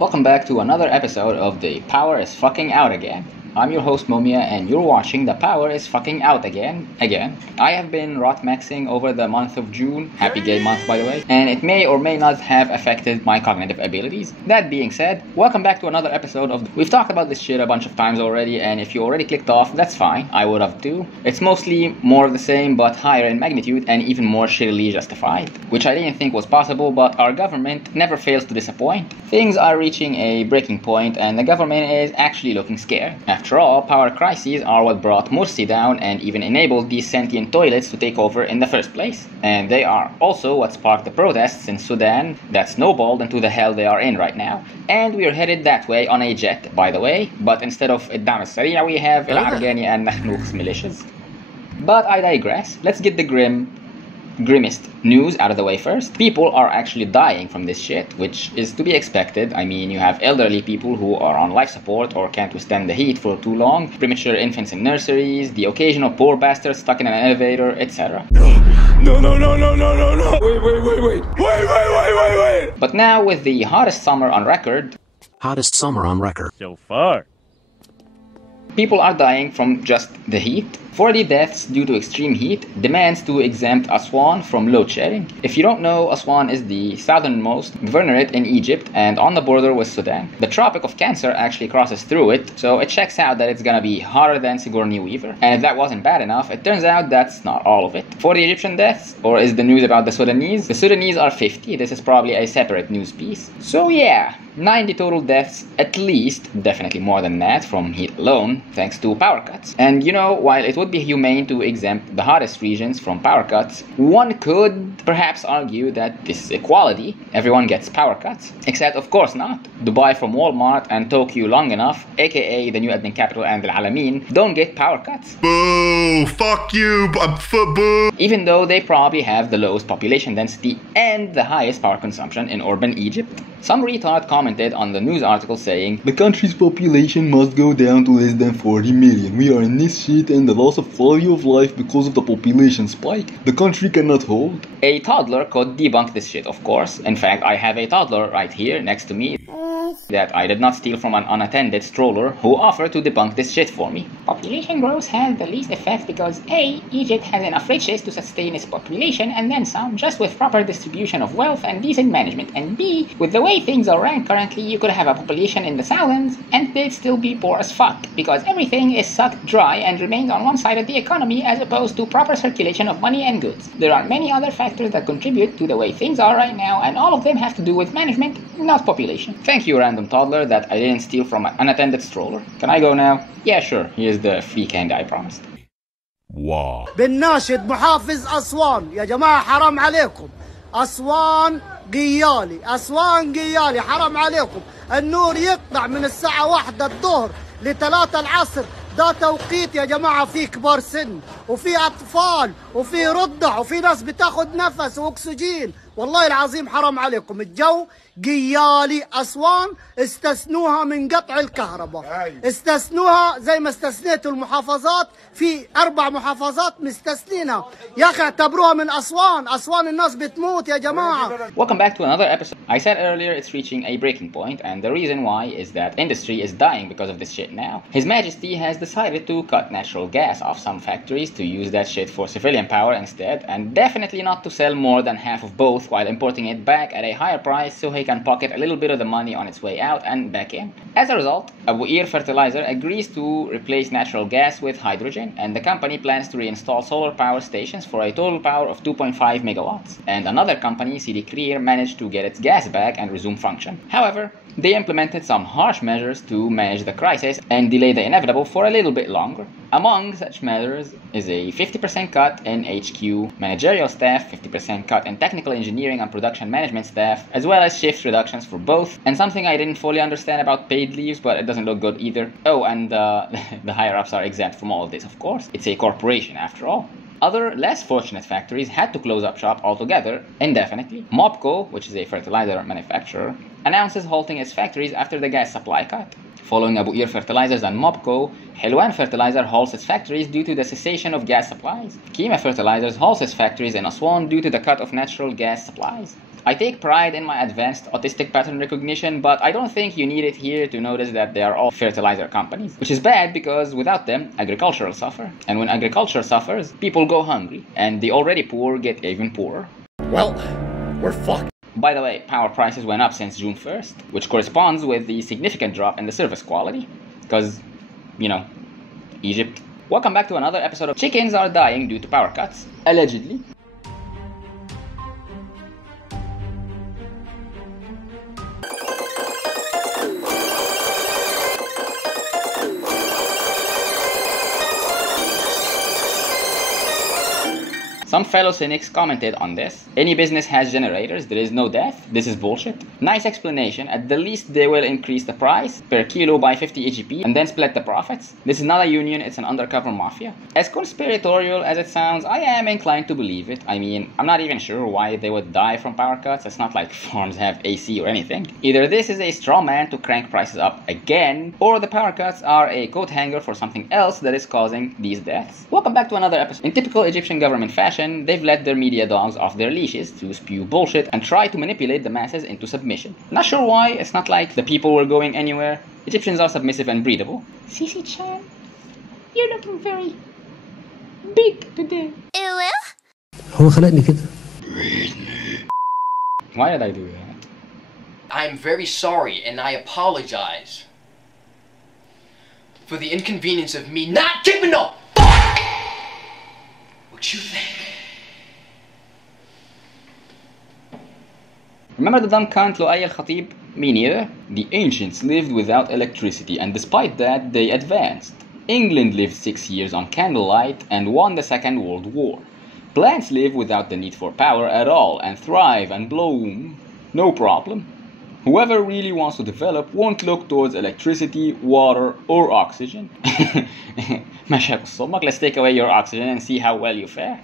Welcome back to another episode of The Power is Fucking Out Again. I'm your host Momia and you're watching The Power is Fucking Out Again. I have been rot-maxing over the month of June, happy gay month by the way, and it may or may not have affected my cognitive abilities. That being said, welcome back to another episode of... We've talked about this shit a bunch of times already, and if you already clicked off, that's fine, I would have too. It's mostly more of the same but higher in magnitude and even more shittily justified, which I didn't think was possible, but our government never fails to disappoint. Things are reaching a breaking point and the government is actually looking scared. After all, power crises are what brought Morsi down and even enabled these sentient toilets to take over in the first place. And they are also what sparked the protests in Sudan that snowballed into the hell they are in right now. And we are headed that way on a jet, by the way, but instead of Iddam al-Sariya we have Al-Argani and Nakhnouk's militias. But I digress. Let's get the grimmest news out of the way first. People are actually dying from this shit, which is to be expected. I mean, you have elderly people who are on life support or can't withstand the heat for too long, premature infants in nurseries, the occasional poor bastard stuck in an elevator, etc. No. Wait. But now with the hottest summer on record So far. people are dying from just the heat. 40 deaths due to extreme heat demands to exempt Aswan from load shedding. If you don't know, Aswan is the southernmost governorate in Egypt and on the border with Sudan. The Tropic of Cancer actually crosses through it, so it checks out that it's gonna be hotter than Sigourney Weaver. And if that wasn't bad enough, it turns out that's not all of it. 40 Egyptian deaths, or is the news about the Sudanese? The Sudanese are 50, this is probably a separate news piece. So yeah, 90 total deaths, at least, definitely more than that, from heat alone, thanks to power cuts. And you know, while it would be humane to exempt the hottest regions from power cuts, one could perhaps argue that this is equality. Everyone gets power cuts. Except, of course not. Dubai from Walmart and Tokyo long enough, aka the new admin capital and Al Alamein, don't get power cuts. Boo! Fuck you! Boo! Even though they probably have the lowest population density and the highest power consumption in urban Egypt. Some retard commented on the news article saying, "The country's population must go down to less than 40 million. We are in this shit and the loss of quality of life because of the population spike. The country cannot hold." A toddler could debunk this shit, of course. In fact, I have a toddler right here next to me that I did not steal from an unattended stroller who offered to debunk this shit for me. Population growth has the least effect because A, Egypt has enough riches to sustain its population and then some, just with proper distribution of wealth and decent management, and B, with the way things are ranked currently, you could have a population in the thousands and they'd still be poor as fuck because everything is sucked dry and remains on one side of the economy as opposed to proper circulation of money and goods. There are many other factors that contribute to the way things are right now and all of them have to do with management, not population. Thank you, random toddler, that I didn't steal from an unattended stroller. Can I go now? Yeah, sure. Here's the free candy I promised. Wow. بالناشد محافظ أسوان يا جماعة حرام عليكم أسوان قيالي حرام عليكم النور يقطع من الساعة 1 الظهر ل3 العصر ده توقيت يا جماعة في كبار سن وفي أطفال وفي رضع وفي ناس بتاخد نفس وأكسجين والله العظيم حرام عليكم الجو قيالي أسوان استثنوها من قطع الكهرباء استثنوها زي ما استثنيتوا المحافظات في 4 محافظات مستثنينها يا أخي اعتبروها من أسوان الناس بتموت يا جماعة. Welcome back to another episode. I said earlier it's reaching a breaking point and the reason why is that industry is dying because of this shit now. His Majesty has decided to cut natural gas off some factories to use that shit for civilian power instead and definitely not to sell more than half of both while importing it back at a higher price so he can pocket a little bit of the money on its way out and back in. As a result, Abu Qir Fertilizer agrees to replace natural gas with hydrogen and the company plans to reinstall solar power stations for a total power of 2.5 megawatts. And another company, Sidi Krier, managed to get its gas back and resume function. However, they implemented some harsh measures to manage the crisis and delay the inevitable for a little bit longer. Among such measures is a 50% cut in HQ managerial staff, 50% cut in technical engineering and production management staff, as well as shift reductions for both, and something I didn't fully understand about paid leaves, but it doesn't look good either. Oh, and the higher-ups are exempt from all of this, of course. It's a corporation after all. Other, less fortunate factories had to close up shop altogether, indefinitely. Mobco, which is a fertilizer manufacturer, announces halting its factories after the gas supply cut. Following Abu Qir Fertilizers and Mobco, Helwan Fertilizer halts its factories due to the cessation of gas supplies. Kima Fertilizers halts its factories in Aswan due to the cut of natural gas supplies. I take pride in my advanced autistic pattern recognition, but I don't think you need it here to notice that they are all fertilizer companies. Which is bad because without them, agriculture will suffer. And when agriculture suffers, people go hungry, and the already poor get even poorer. Well, we're fucked. By the way, power prices went up since June 1st, which corresponds with the significant drop in the service quality. Because, you know, Egypt. Welcome back to another episode of Chickens Are Dying Due to Power Cuts, allegedly. Some fellow cynics commented on this. Any business has generators, there is no death. This is bullshit. Nice explanation. At the least they will increase the price per kilo by 50 EGP and then split the profits. This is not a union, it's an undercover mafia. As conspiratorial as it sounds, I am inclined to believe it. I mean, I'm not even sure why they would die from power cuts. It's not like farms have AC or anything. Either this is a straw man to crank prices up again, or the power cuts are a coat hanger for something else that is causing these deaths. Welcome back to another episode. In typical Egyptian government fashion, they've let their media dogs off their leashes to spew bullshit and try to manipulate the masses into submission. Not sure why, it's not like the people were going anywhere. Egyptians are submissive and breedable. Sisi-chan, you're looking very big today. هو خلقني كده. Why did I do that? I'm very sorry and I apologize for the inconvenience of me not giving a fuck what you think. Remember the dumb cunt Lu'ay al-Khatib? Me neither. The ancients lived without electricity, and despite that, they advanced. England lived 6 years on candlelight and won the Second World War. Plants live without the need for power at all and thrive and bloom. No problem. Whoever really wants to develop won't look towards electricity, water, or oxygen. Let's take away your oxygen and see how well you fare.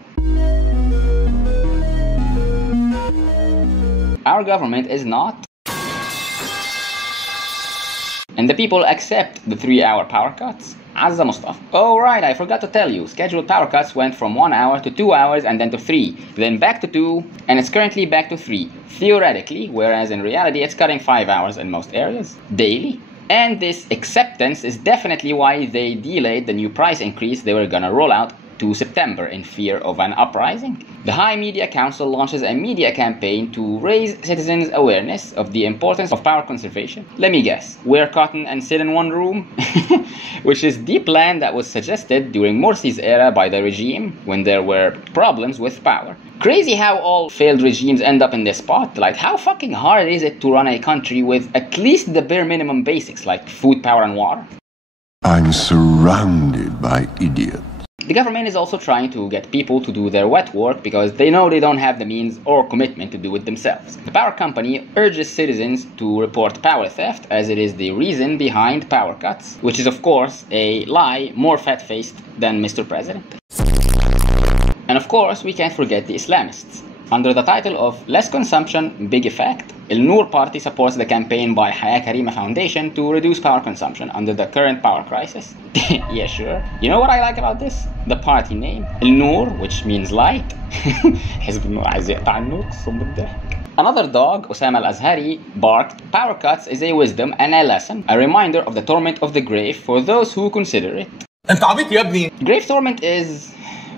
Our government is not. And the people accept the 3-hour power cuts. Azza Mustafa. Oh right, I forgot to tell you. Scheduled power cuts went from 1 hour to 2 hours and then to 3. Then back to 2, and it's currently back to 3. Theoretically, whereas in reality it's cutting 5 hours in most areas. Daily. And this acceptance is definitely why they delayed the new price increase they were gonna roll out to September in fear of an uprising. The High Media Council launches a media campaign to raise citizens' awareness of the importance of power conservation. Let me guess, wear cotton and sit in one room? Which is the plan that was suggested during Morsi's era by the regime when there were problems with power. Crazy how all failed regimes end up in this spot. Like, how fucking hard is it to run a country with at least the bare minimum basics like food, power, and water? I'm surrounded by idiots. The government is also trying to get people to do their wet work because they know they don't have the means or commitment to do it themselves. The power company urges citizens to report power theft as it is the reason behind power cuts, which is of course a lie more fat-faced than Mr. President. And of course we can't forget the Islamists. Under the title of Less Consumption, Big Effect, El Noor Party supports the campaign by Haya Karima Foundation to reduce power consumption under the current power crisis. Yeah, sure. You know what I like about this? The party name. El Noor, which means light. Another dog, Osama al-Azhari, barked, "Power cuts is a wisdom and a lesson, a reminder of the torment of the grave for those who consider it." Grave torment is,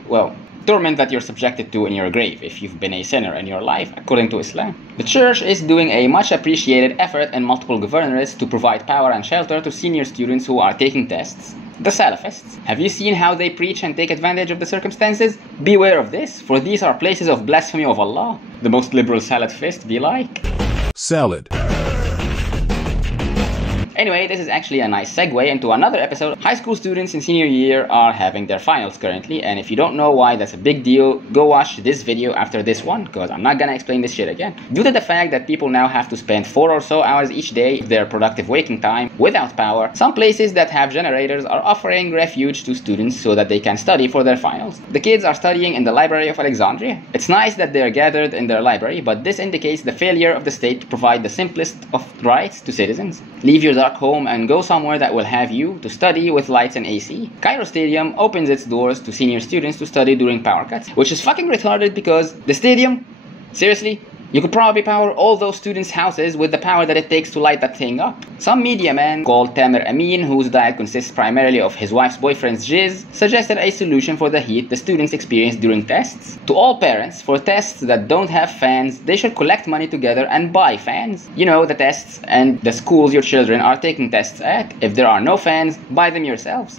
well, torment that you're subjected to in your grave if you've been a sinner in your life, according to Islam. The church is doing a much appreciated effort in multiple governorates to provide power and shelter to senior students who are taking tests. The Salafists. Have you seen how they preach and take advantage of the circumstances? Beware of this, for these are places of blasphemy of Allah. The most liberal Salafist be like. Salad. Anyway, this is actually a nice segue into another episode. High school students in senior year are having their finals currently, and if you don't know why that's a big deal, go watch this video after this one, because I'm not gonna explain this shit again. Due to the fact that people now have to spend 4 or so hours each day of their productive waking time without power, some places that have generators are offering refuge to students so that they can study for their finals. The kids are studying in the Library of Alexandria. It's nice that they're gathered in their library, but this indicates the failure of the state to provide the simplest of rights to citizens. Leave your stuck home and go somewhere that will have you to study with lights and AC. Cairo Stadium opens its doors to senior students to study during power cuts, which is fucking retarded because the stadium, seriously? You could probably power all those students' houses with the power that it takes to light that thing up. Some media man called Tamer Amin, whose diet consists primarily of his wife's boyfriend's jizz, suggested a solution for the heat the students experience during tests. To all parents, for tests that don't have fans, they should collect money together and buy fans. You know, the tests and the schools your children are taking tests at. If there are no fans, buy them yourselves.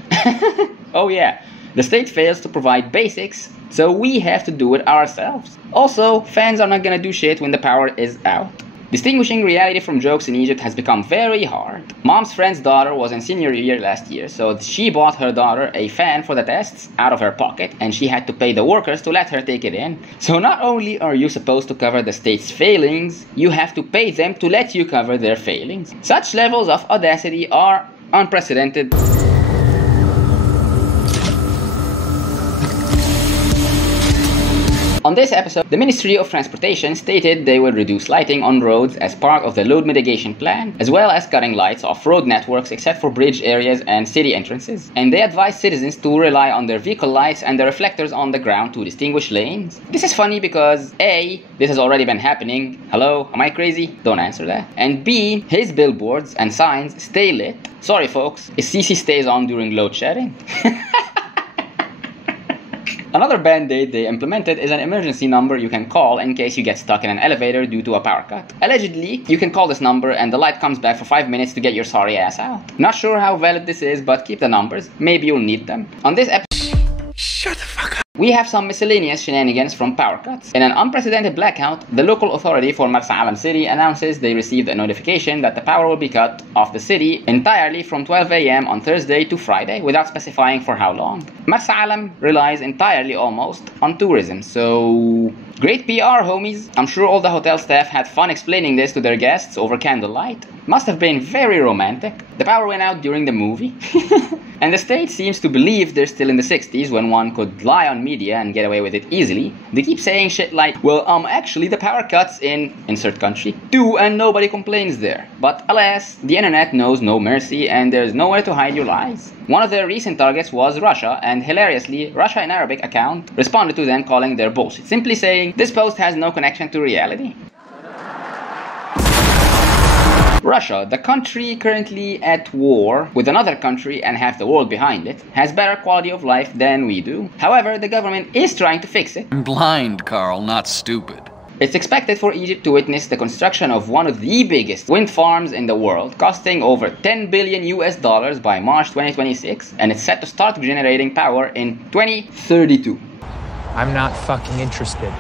Oh yeah. The state fails to provide basics, so we have to do it ourselves. Also, fans are not gonna do shit when the power is out. Distinguishing reality from jokes in Egypt has become very hard. Mom's friend's daughter was in senior year last year, so she bought her daughter a fan for the tests out of her pocket, and she had to pay the workers to let her take it in. So not only are you supposed to cover the state's failings, you have to pay them to let you cover their failings. Such levels of audacity are unprecedented. On this episode, the Ministry of Transportation stated they will reduce lighting on roads as part of the load mitigation plan, as well as cutting lights off road networks except for bridge areas and city entrances. And they advise citizens to rely on their vehicle lights and the reflectors on the ground to distinguish lanes. This is funny because A, this has already been happening. Hello, am I crazy? Don't answer that. And B, his billboards and signs stay lit. Sorry folks, his CC stays on during load shedding. Another band-aid they implemented is an emergency number you can call in case you get stuck in an elevator due to a power cut. Allegedly, you can call this number and the light comes back for 5 minutes to get your sorry ass out. Not sure how valid this is, but keep the numbers. Maybe you'll need them. On this episode, Shut the fuck up. we have some miscellaneous shenanigans from power cuts. In an unprecedented blackout, the local authority for Marsa Alam city announces they received a notification that the power will be cut off the city entirely from 12 a.m. on Thursday to Friday without specifying for how long. Marsa Alam relies entirely almost on tourism, so great PR, homies. I'm sure all the hotel staff had fun explaining this to their guests over candlelight. Must have been very romantic. The power went out during the movie. And the state seems to believe they're still in the 60s when one could lie on media and get away with it easily. They keep saying shit like, well, actually the power cuts in insert country too and nobody complains there. But alas, the internet knows no mercy and there's nowhere to hide your lies. One of their recent targets was Russia, and hilariously, Russia in Arabic account responded to them calling their bullshit, simply saying, this post has no connection to reality. Russia, the country currently at war with another country and half the world behind it, has better quality of life than we do. However, the government is trying to fix it. I'm blind, Carl, not stupid. It's expected for Egypt to witness the construction of one of the biggest wind farms in the world, costing over $10 billion by March 2026, and it's set to start generating power in 2032. I'm not fucking interested.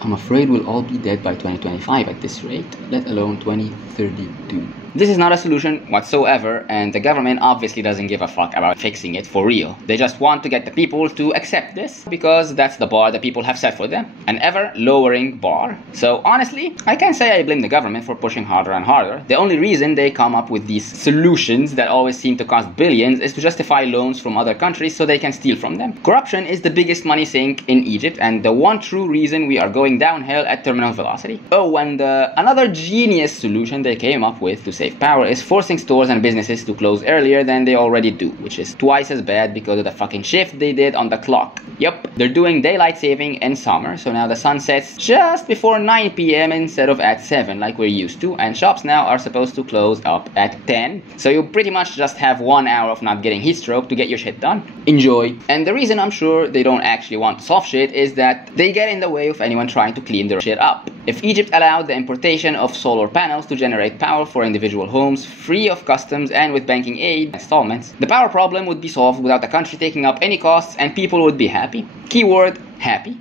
I'm afraid we'll all be dead by 2025 at this rate, let alone 2032. This is not a solution whatsoever, and the government obviously doesn't give a fuck about fixing it for real. They just want to get the people to accept this, because that's the bar the people have set for them. An ever-lowering bar. So honestly, I can't say I blame the government for pushing harder and harder. The only reason they come up with these solutions that always seem to cost billions is to justify loans from other countries so they can steal from them. Corruption is the biggest money sink in Egypt, and the one true reason we are going downhill at terminal velocity. Oh, and another genius solution they came up with to save power is forcing stores and businesses to close earlier than they already do, which is twice as bad because of the fucking shift they did on the clock. Yup, they're doing daylight saving in summer, so now the sun sets just before 9 p.m. instead of at 7 like we're used to, and shops now are supposed to close up at 10, so you pretty much just have 1 hour of not getting heat stroke to get your shit done. Enjoy. And the reason I'm sure they don't actually want to solve shit is that they get in the way of anyone trying to clean their shit up. If Egypt allowed the importation of solar panels to generate power for individual homes free of customs and with banking aid installments, the power problem would be solved without the country taking up any costs and people would be happy. Keyword, happy.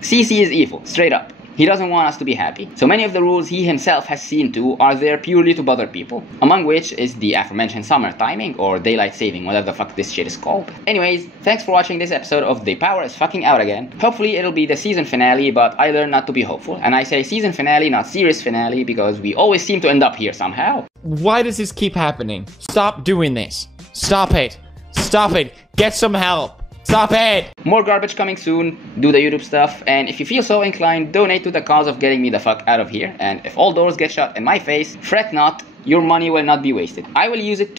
CC is evil, straight up. He doesn't want us to be happy. So many of the rules he himself has seen to are there purely to bother people, among which is the aforementioned summer timing or daylight saving, whatever the fuck this shit is called. Anyways, thanks for watching this episode of The Power is Fucking Out Again. Hopefully it'll be the season finale, but I learned not to be hopeful. And I say season finale, not series finale, because we always seem to end up here somehow. Why does this keep happening? Stop doing this. Stop it. Stop it. Get some help. Stop it! More garbage coming soon. Do the YouTube stuff. And if you feel so inclined, donate to the cause of getting me the fuck out of here. And if all doors get shut in my face, fret not. Your money will not be wasted. I will use it